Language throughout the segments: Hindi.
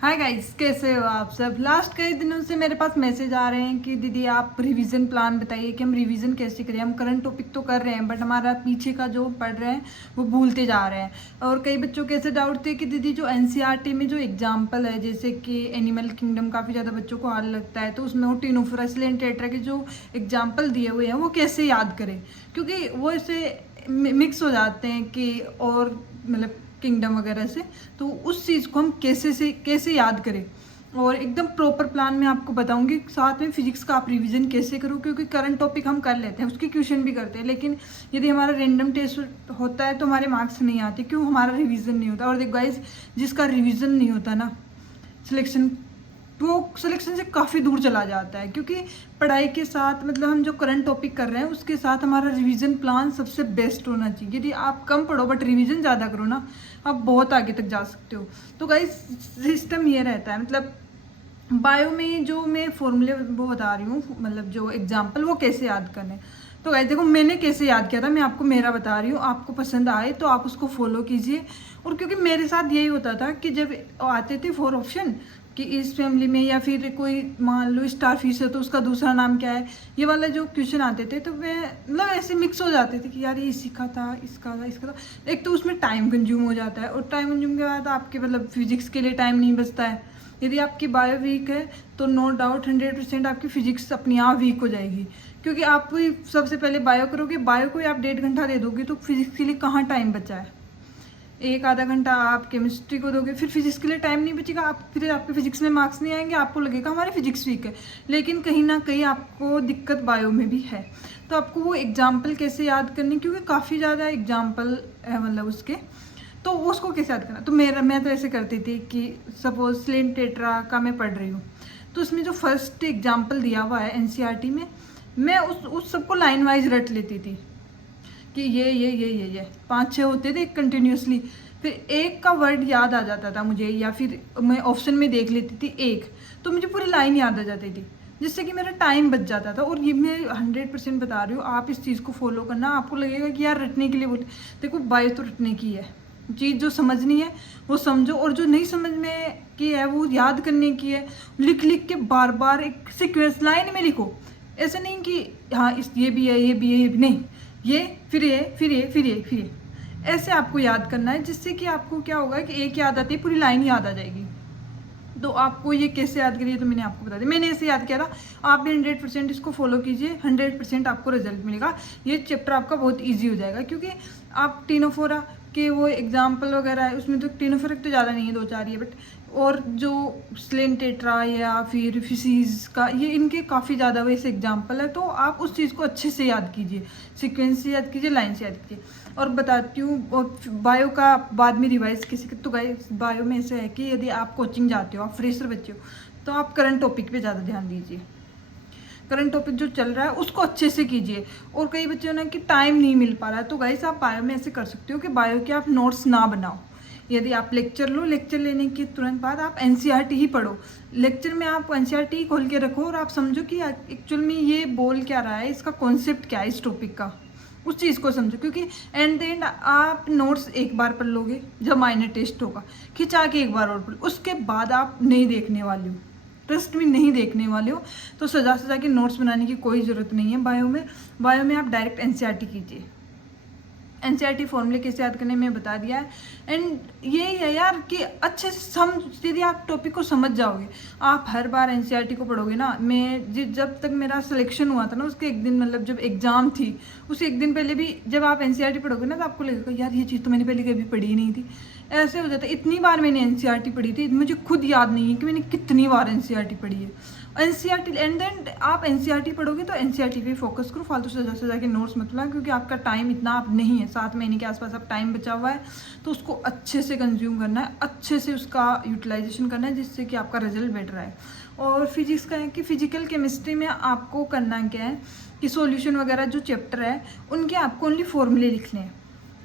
हाय गाइस, कैसे हो आप सब। लास्ट कई दिनों से मेरे पास मैसेज आ रहे हैं कि दीदी आप रिवीजन प्लान बताइए कि हम रिवीजन कैसे करें। हम करंट टॉपिक तो कर रहे हैं बट हमारा पीछे का जो पढ़ रहे हैं वो भूलते जा रहे हैं। और कई बच्चों के ऐसे डाउट थे कि दीदी जो एनसीईआरटी में जो एग्जाम्पल है, जैसे कि एनिमल किंगडम काफ़ी ज़्यादा बच्चों को हाल लगता है, तो उसमें वो टिनोफोरस टेट्रा के जो एग्जाम्पल दिए हुए हैं वो कैसे याद करें, क्योंकि वो ऐसे मिक्स हो जाते हैं कि और मतलब किंगडम वगैरह से। तो उस चीज़ को हम कैसे याद करें और एकदम प्रॉपर प्लान में आपको बताऊंगी। साथ में फिजिक्स का आप रिवीजन कैसे करो, क्योंकि करंट टॉपिक हम कर लेते हैं, उसके क्वेश्चन भी करते हैं, लेकिन यदि हमारा रैंडम टेस्ट होता है तो हमारे मार्क्स नहीं आते, क्यों? हमारा रिवीजन नहीं होता। और देखो गाइस, जिसका रिवीजन नहीं होता ना, सिलेक्शन वो सिलेक्शन से काफ़ी दूर चला जाता है, क्योंकि पढ़ाई के साथ मतलब हम जो करंट टॉपिक कर रहे हैं उसके साथ हमारा रिवीजन प्लान सबसे बेस्ट होना चाहिए। यदि आप कम पढ़ो बट रिवीजन ज़्यादा करो ना, आप बहुत आगे तक जा सकते हो। तो गाइस, सिस्टम ये रहता है, मतलब बायो में जो मैं फॉर्मूले वो बता रही हूँ, मतलब जो एग्जाम्पल वो कैसे याद करने। तो गाइस देखो, मैंने कैसे याद किया था, मैं आपको मेरा बता रही हूँ। आपको पसंद आए तो आप उसको फॉलो कीजिए। और क्योंकि मेरे साथ यही होता था कि जब आते थे 4 ऑप्शन कि इस फैमिली में, या फिर कोई मान लो स्टार फिश है तो उसका दूसरा नाम क्या है, ये वाला जो क्वेश्चन आते थे, तो मैं मतलब ऐसे मिक्स हो जाते थे कि यार ये इसी का था, इसका था, इसका था। एक तो उसमें टाइम कंज्यूम हो जाता है, और टाइम कंज्यूम के बाद आपके मतलब फिजिक्स के लिए टाइम नहीं बचता है। यदि आपकी बायो वीक है तो नो डाउट 100% आपकी फिजिक्स अपनी आप वीक हो जाएगी, क्योंकि आप सबसे पहले बायो करोगे, बायो को आप 1.5 घंटा दे दोगे तो फिजिक्स के लिए कहाँ टाइम बचा है। एक आधा घंटा आप केमिस्ट्री को दोगे, फिर फिजिक्स के लिए टाइम नहीं बचेगा, आप फिर आपके फिजिक्स में मार्क्स नहीं आएंगे, आपको लगेगा हमारी फिजिक्स वीक है। लेकिन कहीं ना कहीं आपको दिक्कत बायो में भी है। तो आपको वो एग्जाम्पल कैसे याद करनी, क्योंकि काफ़ी ज़्यादा एग्जाम्पल है मतलब उसके, तो उसको कैसे याद करना। तो मैं तो ऐसे करती थी कि सपोज स्लेन टेट्रा का मैं पढ़ रही हूँ, तो उसमें जो फर्स्ट एग्जाम्पल दिया हुआ है एनसीईआरटी में, मैं उस सबको लाइन वाइज रट लेती थी कि ये 5-6 होते थे कंटिन्यूसली। फिर एक का वर्ड याद आ जाता था मुझे, या फिर मैं ऑप्शन में देख लेती थी एक, तो मुझे पूरी लाइन याद आ जाती थी, जिससे कि मेरा टाइम बच जाता था। और ये मैं 100% बता रही हूँ, आप इस चीज़ को फॉलो करना। आपको लगेगा कि यार रटने के लिए बोले, देखो बायो तो रटने की है, चीज़ जो समझनी है वो समझो, और जो नहीं समझ में की है वो याद करने की है। लिख लिख के बार बार एक सीक्वेंस लाइन में लिखो, ऐसे नहीं कि हाँ इस ये भी है, ये भी है, ये भी नहीं, ये फिर ये फिर ये फिर ये फिर ये, ऐसे आपको याद करना है, जिससे कि आपको क्या होगा कि एक याद आती है पूरी लाइन याद आ जाएगी। तो आपको ये कैसे याद करिए, तो मैंने आपको बता दिया, मैंने ऐसे याद किया था। आप भी 100% इसको फॉलो कीजिए, 100% आपको रिजल्ट मिलेगा। ये चैप्टर आपका बहुत ईजी हो जाएगा, क्योंकि आप टिनोफोरा के वो एग्जाम्पल वगैरह है उसमें, तो टिनोफोरा तो ज़्यादा नहीं है, 2-4 ही है, बट और जो स्लेन टेट्रा या फिर फिशीज का, ये इनके काफ़ी ज़्यादा वैसे एग्जाम्पल है। तो आप उस चीज़ को अच्छे से याद कीजिए, सीक्वेंस से याद कीजिए, लाइन से याद कीजिए। और बताती हूँ, और बायो का बाद में रिवाइज कैसे। तो गाइस बायो में ऐसे है कि यदि आप कोचिंग जाते हो, आप फ्रेशर बच्चे हो, तो आप करंट टॉपिक पे ज़्यादा ध्यान दीजिए। करंट टॉपिक जो चल रहा है उसको अच्छे से कीजिए। और कई बच्चे हो ना कि टाइम नहीं मिल पा रहा है, तो गाइस आप बायो में ऐसे कर सकते हो कि बायो के आप नोट्स ना बनाओ। यदि आप लेक्चर लो, लेक्चर लेने के तुरंत बाद आप एनसीईआरटी ही पढ़ो। लेक्चर में आप एनसीईआरटी खोल के रखो और आप समझो कि एक्चुअल में ये बोल क्या रहा है, इसका कॉन्सेप्ट क्या है इस टॉपिक का, उस चीज़ को समझो। क्योंकि एंड द एंड आप नोट्स एक बार पढ़ लोगे, जब माइनर टेस्ट होगा खिंचा के एक बार और पढ़, उसके बाद आप नहीं देखने वाले हो, ट्रस्ट में नहीं देखने वाले हो। तो सजा सजा के नोट्स बनाने की कोई ज़रूरत नहीं है बायो में आप डायरेक्ट एनसीईआरटी कीजिए। एनसीईआरटी फॉर्मूले कैसे याद करने में बता दिया है। एंड यही है यार कि अच्छे से समझ, यदि आप टॉपिक को समझ जाओगे, आप हर बार एनसीईआरटी को पढ़ोगे ना। मैं जब तक मेरा सिलेक्शन हुआ था ना, उसके एक दिन मतलब जब एग्ज़ाम थी उसे एक दिन पहले भी जब आप एनसीईआरटी पढ़ोगे ना, तो आपको लगेगा यार ये चीज़ तो मैंने पहले कभी पढ़ी ही नहीं थी। ऐसे हो जाता है। इतनी बार मैंने एनसीईआरटी पढ़ी थी, मुझे खुद याद नहीं है कि मैंने कितनी बार एनसीईआरटी पढ़ी है। एनसीईआरटी एंड देन आप एनसीईआरटी पढ़ोगे तो एनसीईआरटी पे फोकस करो, फालतू से सजा के नोट्स मत बनाओ, क्योंकि आपका टाइम इतना आप नहीं है, 7 महीने के आसपास अब टाइम बचा हुआ है। तो उसको अच्छे से कंज्यूम करना है, अच्छे से उसका यूटिलाइजेशन करना है, जिससे कि आपका रिजल्ट बेटर आए। और फिजिक्स का है कि फिजिकल केमिस्ट्री में आपको करना क्या है कि सॉल्यूशन वगैरह जो चैप्टर है उनके आपको ओनली फॉर्मूले लिखने हैं।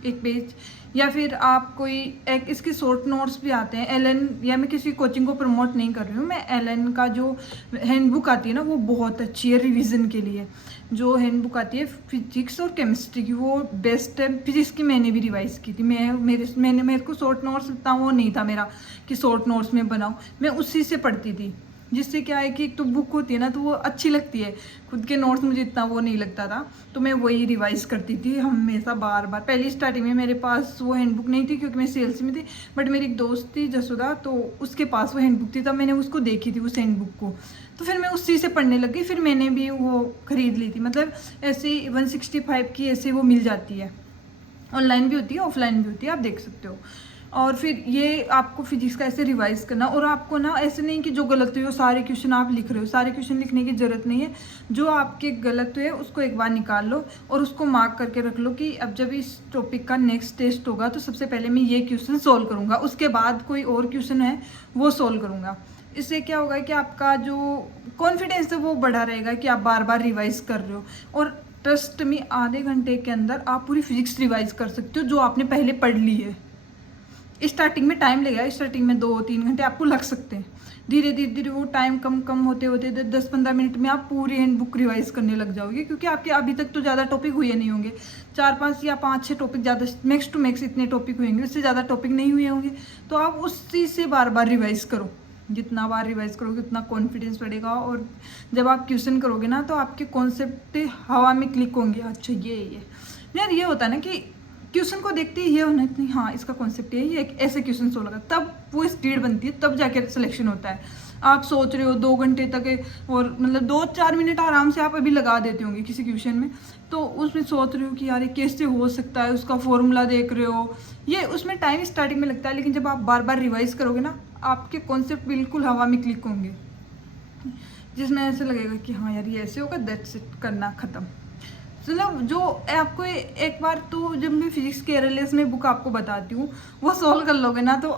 एक पेज, या फिर आप कोई एक इसके शॉर्ट नोट्स भी आते हैं एलन, या मैं किसी कोचिंग को प्रमोट नहीं कर रही हूँ, मैं एलन का जो हैंडबुक आती है ना वो बहुत अच्छी है रिवीजन के लिए। जो हैंडबुक आती है फिजिक्स और केमिस्ट्री की वो बेस्ट है। फिजिक्स की मैंने भी रिवाइज की थी, मेरे को शॉर्ट नोट्स इतना वो नहीं था मेरा कि शॉर्ट नोट्स में बनाऊँ, मैं उसी से पढ़ती थी। जिससे क्या है कि एक तो बुक होती है ना तो वो अच्छी लगती है, खुद के नोट्स मुझे इतना वो नहीं लगता था, तो मैं वही रिवाइज करती थी हमेशा बार बार। पहली स्टार्टिंग में मेरे पास वो हैंडबुक नहीं थी क्योंकि मैं सेल्स में थी, बट मेरी एक दोस्त थी जसोदा, तो उसके पास वो हैंडबुक थी, तब मैंने उसको देखी थी उस हैंडबुक को, तो फिर मैं उसी से पढ़ने लग गई। फिर मैंने भी वो खरीद ली थी, मतलब ऐसे 165 की ऐसे वो मिल जाती है, ऑनलाइन भी होती है ऑफलाइन भी होती है, आप देख सकते हो। और फिर ये आपको फिजिक्स का ऐसे रिवाइज करना, और आपको ना ऐसे नहीं कि जो गलत हुई वो सारे क्वेश्चन आप लिख रहे हो, सारे क्वेश्चन लिखने की ज़रूरत नहीं है। जो आपके गलत हुए उसको एक बार निकाल लो और उसको मार्क करके रख लो कि अब जब इस टॉपिक का नेक्स्ट टेस्ट होगा तो सबसे पहले मैं ये क्वेश्चन सोल्व करूँगा, उसके बाद कोई और क्वेश्चन है वो सोल्व करूँगा। इससे क्या होगा कि आपका जो कॉन्फिडेंस है वो बढ़ा रहेगा कि आप बार बार रिवाइज कर रहे हो। और ट्रस्ट में आधे घंटे के अंदर आप पूरी फिजिक्स रिवाइज कर सकते हो जो आपने पहले पढ़ ली है। स्टार्टिंग में टाइम लगेगा, स्टार्टिंग में 2-3 घंटे आपको लग सकते हैं, धीरे धीरे वो टाइम कम कम होते होते 10-15 मिनट में आप पूरी हैंड बुक रिवाइज करने लग जाओगे, क्योंकि आपके अभी तक तो ज़्यादा टॉपिक हुए नहीं होंगे, 4-5 या 5-6 टॉपिक ज़्यादा, मैक्स टू मैक्स इतने टॉपिक हुएंगे, उससे ज़्यादा टॉपिक नहीं हुए होंगे। तो आप उस चीज़ से बार बार रिवाइज करो, जितना बार रिवाइज करोगे उतना कॉन्फिडेंस बढ़ेगा। और जब आप क्वेश्चन करोगे ना तो आपके कॉन्सेप्ट हवा में क्लिक होंगे, अच्छा ये यार ये होता है ना कि क्वेश्चन को देखते ही ये होना नहीं, हाँ इसका कॉन्सेप्ट ये एक ऐसे क्वेश्चन सोल्व होगा, तब वो स्पीड बनती है, तब जाके सिलेक्शन होता है। आप सोच रहे हो 2 घंटे तक और मतलब 2-4 मिनट आराम से आप अभी लगा देते होंगे किसी क्वेश्चन में, तो उसमें सोच रहे हो कि यार ये कैसे हो सकता है, उसका फॉर्मूला देख रहे हो, ये उसमें टाइम स्टार्टिंग में लगता है, लेकिन जब आप बार बार रिवाइज करोगे ना आपके कॉन्सेप्ट बिल्कुल हवा में क्लिक होंगे, जिसमें ऐसे लगेगा कि हाँ यार ये ऐसे होगा, दैट्स इट, करना ख़त्म। मतलब जो आपको एक बार तो जब मैं फिजिक्स के एररलेस में बुक आपको बताती हूँ वो सॉल्व कर लोगे ना तो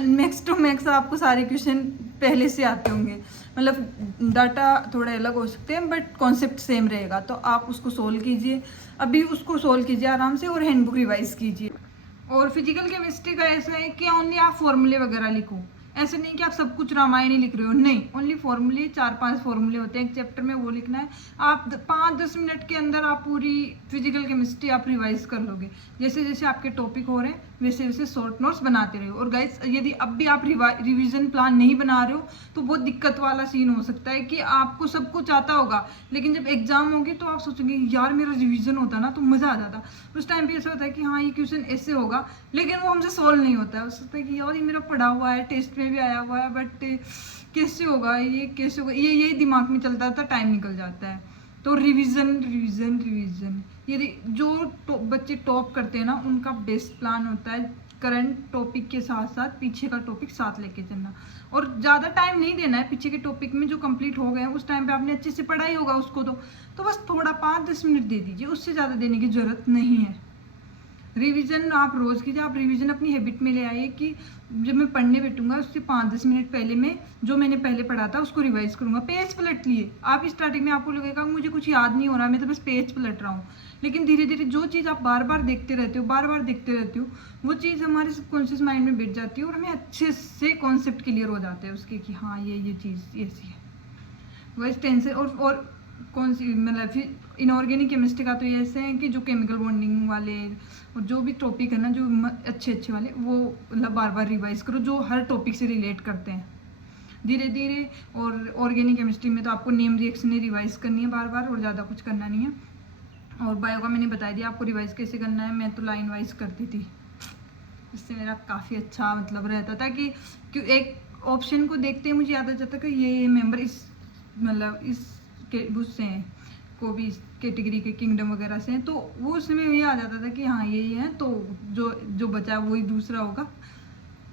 मैक्स टू मैक्स आपको सारे क्वेश्चन पहले से आते होंगे, मतलब डाटा थोड़े अलग हो सकते हैं बट कॉन्सेप्ट सेम रहेगा, तो आप उसको सोल्व कीजिए, अभी उसको सोल्व कीजिए आराम से और हैंडबुक रिवाइज कीजिए। और फिजिकल केमिस्ट्री का ऐसा है कि ओनली आप फॉर्मूले वगैरह लिखो, ऐसे नहीं कि आप सब कुछ रामायण ही लिख रहे हो, नहीं, ओनली फॉर्मूले 4-5 फॉर्मूले होते हैं एक चैप्टर में, वो लिखना है। आप 5-10 मिनट के अंदर आप पूरी फिजिकल केमिस्ट्री आप रिवाइज कर लोगे। जैसे जैसे आपके टॉपिक हो रहे हैं वैसे वैसे शॉर्ट नोट्स बनाते रहो। और गाइस यदि अब भी आप रिवीजन प्लान नहीं बना रहे हो तो बहुत दिक्कत वाला सीन हो सकता है कि आपको सब कुछ आता होगा लेकिन जब एग्जाम होगी तो आप सोचेंगे यार मेरा रिवीजन होता ना तो मज़ा आ जाता। उस टाइम पे ऐसा होता है कि हाँ ये क्वेश्चन ऐसे होगा लेकिन वो हमसे सॉल्व नहीं होता है, हो सकता है कि यार ये मेरा पढ़ा हुआ है, टेस्ट में भी आया हुआ है, बट कैसे होगा, ये कैसे होगा, ये यही दिमाग में चलता था, टाइम निकल जाता है। तो रिवीजन रिवीजन रिवीजन, यदि जो बच्चे टॉप करते हैं ना उनका बेस्ट प्लान होता है करंट टॉपिक के साथ साथ पीछे का टॉपिक साथ लेके चलना, और ज़्यादा टाइम नहीं देना है पीछे के टॉपिक में, जो कंप्लीट हो गए हैं उस टाइम पे आपने अच्छे से पढ़ा ही होगा उसको, तो बस थोड़ा 5-10 मिनट दे दीजिए, उससे ज़्यादा देने की ज़रूरत नहीं है। रिवीजन आप रोज़ कीजिए, आप रिवीजन अपनी हैबिट में ले आइए कि जब मैं पढ़ने बैठूंगा उससे 5-10 मिनट पहले मैं जो मैंने पहले पढ़ा था उसको रिवाइज करूंगा। पेज पलट लिए आप, स्टार्टिंग में आपको लगेगा मुझे कुछ याद नहीं हो रहा, मैं तो बस पेज पलट रहा हूँ, लेकिन धीरे धीरे जो चीज़ आप बार बार देखते रहते हो, बार बार देखते रहते हो, वो चीज़ हमारे सबकॉन्शियस माइंड में बैठ जाती है और हमें अच्छे से कॉन्सेप्ट क्लियर हो जाते हैं उसके कि हाँ ये चीज़ ऐसी है। वैसे टेंशन और कौन सी मतलब फिर इनऑर्गेनिक केमिस्ट्री का तो ये ऐसे है कि जो केमिकल बॉन्डिंग वाले और जो भी टॉपिक है ना जो अच्छे वाले वो मतलब बार बार रिवाइज करो जो हर टॉपिक से रिलेट करते हैं धीरे धीरे। और ऑर्गेनिक केमिस्ट्री में तो आपको नेम रिएक्शन रिवाइज करनी है बार बार और ज़्यादा कुछ करना नहीं है। और बायो का मैंने बता दिया आपको रिवाइज कैसे करना है, मैं तो लाइन वाइज करती थी, इससे मेरा काफ़ी अच्छा मतलब रहता था कि एक ऑप्शन को देखते मुझे याद आ जाता कि ये मेंबर इस मतलब इस के उससे हैं को भी इस कैटेगरी के किंगडम वगैरह से हैं, तो वो उसमें ये आ जाता था कि हाँ ये है, तो जो बचा वही दूसरा होगा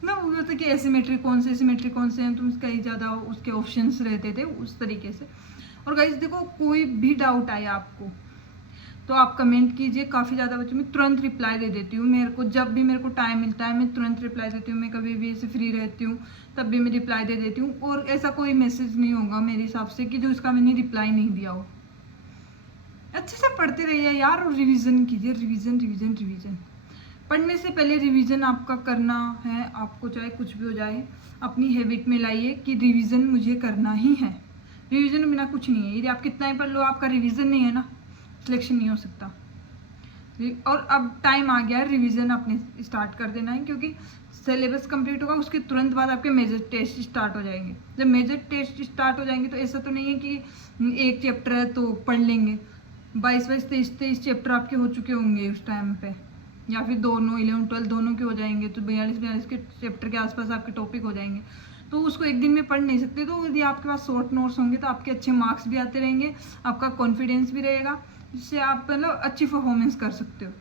ना। वो होता कि एसिमेट्रिक कौन से हैं, तो कई ज़्यादा उसके ऑप्शंस रहते थे उस तरीके से। और गाइस देखो कोई भी डाउट आया आपको तो आप कमेंट कीजिए, काफ़ी ज़्यादा बच्चों में तुरंत रिप्लाई दे देती हूँ, मेरे को जब भी मेरे को टाइम मिलता है मैं तुरंत रिप्लाई देती हूँ, मैं कभी भी ऐसे फ्री रहती हूँ तब भी मैं रिप्लाई दे देती हूँ। और ऐसा कोई मैसेज नहीं होगा मेरे हिसाब से कि जो इसका मैंने रिप्लाई नहीं दिया हो। अच्छे से पढ़ते रहिए यार और रिवीजन कीजिए, रिवीजन रिवीजन रिवीजन। पढ़ने से पहले रिवीजन आपका करना है, आपको चाहे कुछ भी हो जाए अपनी हैबिट में लाइए कि रिवीजन मुझे करना ही है। रिवीजन बिना कुछ नहीं है। यदि आप कितना ही पढ़ लो, आपका रिवीजन नहीं है ना, सिलेक्शन नहीं हो सकता। और अब टाइम आ गया है रिवीजन अपने स्टार्ट कर देना है, क्योंकि सिलेबस कंप्लीट होगा, उसके तुरंत बाद आपके मेजर टेस्ट स्टार्ट हो जाएंगे। जब मेजर टेस्ट स्टार्ट हो जाएंगे तो ऐसा तो नहीं है कि एक चैप्टर है तो पढ़ लेंगे, 22 23 चैप्टर आपके हो चुके होंगे उस टाइम पे, या फिर दोनों 11 12 दोनों के हो जाएंगे, तो 42 के चैप्टर के आसपास आपके टॉपिक हो जाएंगे। तो उसको एक दिन में पढ़ नहीं सकते। तो यदि आपके पास शॉर्ट नोट्स होंगे तो आपके अच्छे मार्क्स भी आते रहेंगे, आपका कॉन्फिडेंस भी रहेगा, जिससे आप मतलब अच्छी परफॉर्मेंस कर सकते हो।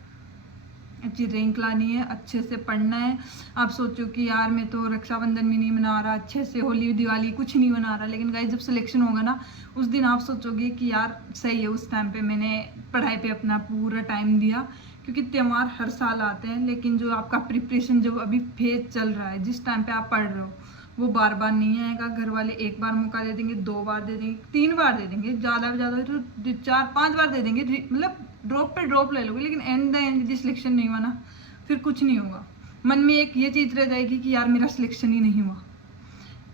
अच्छी रैंक लानी है, अच्छे से पढ़ना है। आप सोचो कि यार मैं तो रक्षाबंधन भी नहीं मना रहा अच्छे से, होली दिवाली कुछ नहीं मना रहा, लेकिन गाइस जब सिलेक्शन होगा ना उस दिन आप सोचोगे कि यार सही है, उस टाइम पे मैंने पढ़ाई पे अपना पूरा टाइम दिया। क्योंकि त्यौहार हर साल आते हैं, लेकिन जो आपका प्रिपरेशन जो अभी फेज चल रहा है, जिस टाइम पे आप पढ़ रहे हो वो बार बार नहीं आएगा। घर वाले एक बार मौका दे देंगे, 2 बार दे देंगे, 3 बार दे देंगे, ज़्यादा से ज़्यादा तो 4 5 बार दे देंगे, मतलब ड्रॉप पे ड्रॉप ले लोगे, लेकिन एंड द एंड यदि सिलेक्शन नहीं हुआ ना फिर कुछ नहीं होगा। मन में एक ये चीज़ रह जाएगी कि यार मेरा सिलेक्शन ही नहीं हुआ।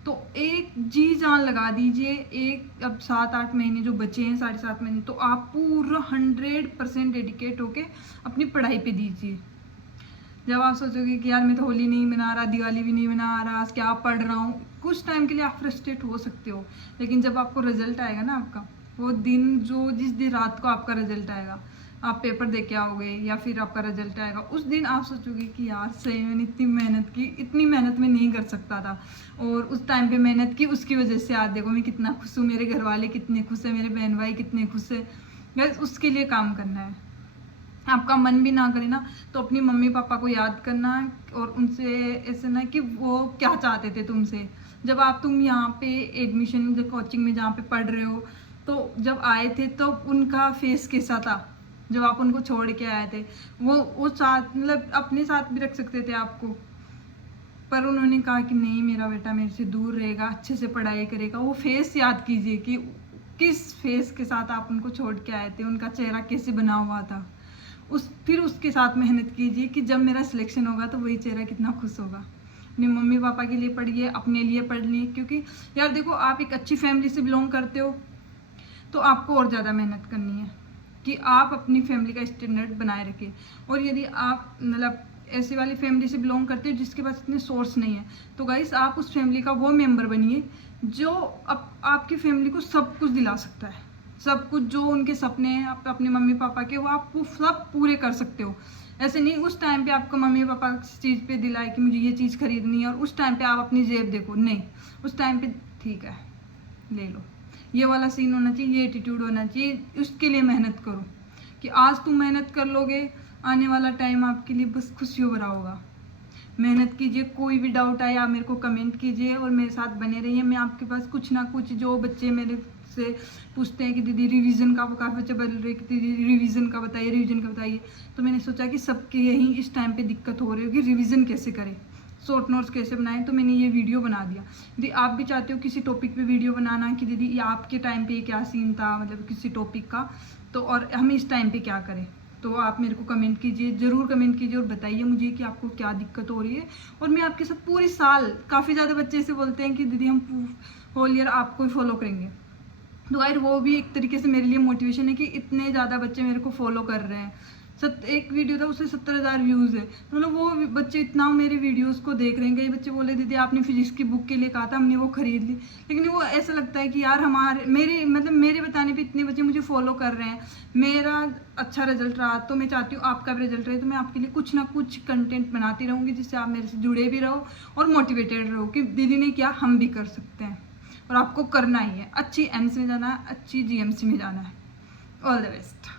तो एक जी जान लगा दीजिए, एक अब 7-8 महीने जो बचे हैं, 7.5 महीने, तो आप पूरा 100% डेडिकेट होके अपनी पढ़ाई पे दीजिए। जब आप सोचोगे कि यार मैं तो होली नहीं मना रहा, दिवाली भी नहीं मना रहा, आज क्या पढ़ रहा हूँ, कुछ टाइम के लिए आप फ्रस्ट्रेट हो सकते हो, लेकिन जब आपको रिजल्ट आएगा ना आपका, वो दिन जो जिस दिन रात को आपका रिजल्ट आएगा, आप पेपर दे के आओगे या फिर आपका रिजल्ट आएगा, उस दिन आप सोचोगे कि यार सही मैंने इतनी मेहनत की, इतनी मेहनत मैं नहीं कर सकता था, और उस टाइम पे मेहनत की, उसकी वजह से आज देखो मैं कितना खुश हूँ, मेरे घर वाले कितने खुश है, मेरे बहन भाई कितने खुश है। बस उसके लिए काम करना है। आपका मन भी ना करे ना तो अपनी मम्मी पापा को याद करना और उनसे ऐसे ना कि वो क्या चाहते थे तुमसे। जब तुम यहाँ पे एडमिशन कोचिंग में जहाँ पे पढ़ रहे हो, तो जब आए थे तो उनका फेस कैसा था, जब आप उनको छोड़ के आए थे, वो साथ मतलब अपने साथ भी रख सकते थे आपको, पर उन्होंने कहा कि नहीं मेरा बेटा मेरे से दूर रहेगा, अच्छे से पढ़ाई करेगा। वो फेस याद कीजिए कि किस फेस के साथ आप उनको छोड़ के आए थे, उनका चेहरा कैसे बना हुआ था। फिर उसके साथ मेहनत कीजिए कि जब मेरा सिलेक्शन होगा तो वही चेहरा कितना खुश होगा। अपने मम्मी पापा के लिए पढ़िए, अपने लिए पढ़ लिए, क्योंकि यार देखो आप एक अच्छी फैमिली से बिलोंग करते हो तो आपको और ज़्यादा मेहनत करनी है कि आप अपनी फैमिली का स्टैंडर्ड बनाए रखें। और यदि आप मतलब ऐसी वाली फैमिली से बिलोंग करते हो जिसके पास इतने सोर्स नहीं है, तो गाइस आप उस फैमिली का वो मेंबर बनिए जो आपकी फैमिली को सब कुछ दिला सकता है। सब कुछ जो उनके सपने हैं आप अपने मम्मी पापा के, वो आप सब पूरे कर सकते हो। ऐसे नहीं उस टाइम पे आपको मम्मी पापा किसी चीज़ पे दिलाए कि मुझे ये चीज़ खरीदनी है और उस टाइम पे आप अपनी जेब देखो, नहीं, उस टाइम पे ठीक है ले लो, ये वाला सीन होना चाहिए, ये एटीट्यूड होना चाहिए। उसके लिए मेहनत करो कि आज तुम मेहनत कर लोगे, आने वाला टाइम आपके लिए बस खुशियों भरा होगा। मेहनत कीजिए, कोई भी डाउट आए आप मेरे को कमेंट कीजिए और मेरे साथ बने रहिए। मैं आपके पास कुछ ना कुछ, जो बच्चे मेरे से पूछते हैं कि दीदी रिवीजन का, काफ़ी बच्चे बोल रहे कि दीदी रिवीजन का बताइए, रिवीजन का बताइए, तो मैंने सोचा कि सबके यही इस टाइम पे दिक्कत हो रही होगी, रिवीजन कैसे करें, शॉर्ट नोट्स कैसे बनाएं, तो मैंने ये वीडियो बना दिया। यदि आप भी चाहते हो किसी टॉपिक पे वीडियो बनाना कि दीदी ये आपके टाइम पे क्या सीन था, मतलब किसी टॉपिक का, तो और हम इस टाइम पे क्या करें, तो आप मेरे को कमेंट कीजिए, ज़रूर कमेंट कीजिए और बताइए मुझे कि आपको क्या दिक्कत हो रही है। और मैं आपके साथ पूरी साल, काफ़ी ज़्यादा बच्चे ऐसे बोलते हैं कि दीदी हम होल ईयर आपको ही फॉलो करेंगे, तो यार वो भी एक तरीके से मेरे लिए मोटिवेशन है कि इतने ज़्यादा बच्चे मेरे को फॉलो कर रहे हैं। एक वीडियो था उससे 70,000 व्यूज़ है, तो मतलब वो बच्चे इतना मेरे वीडियोस को देख रहे हैं। कई बच्चे बोले दीदी आपने फिजिक्स की बुक के लिए कहा था, हमने वो खरीद ली, लेकिन वो ऐसा लगता है कि यार मेरे बताने पे इतने बच्चे मुझे फॉलो कर रहे हैं, मेरा अच्छा रिजल्ट रहा तो मैं चाहती हूँ आपका भी रिजल्ट रहे, तो मैं आपके लिए कुछ ना कुछ कंटेंट बनाती रहूँगी जिससे आप मेरे से जुड़े भी रहो और मोटिवेटेड रहो कि दीदी ने किया हम भी कर सकते हैं। और आपको करना ही है, अच्छी एम्स में जाना है, अच्छी जीएमसी में जाना है। All the best.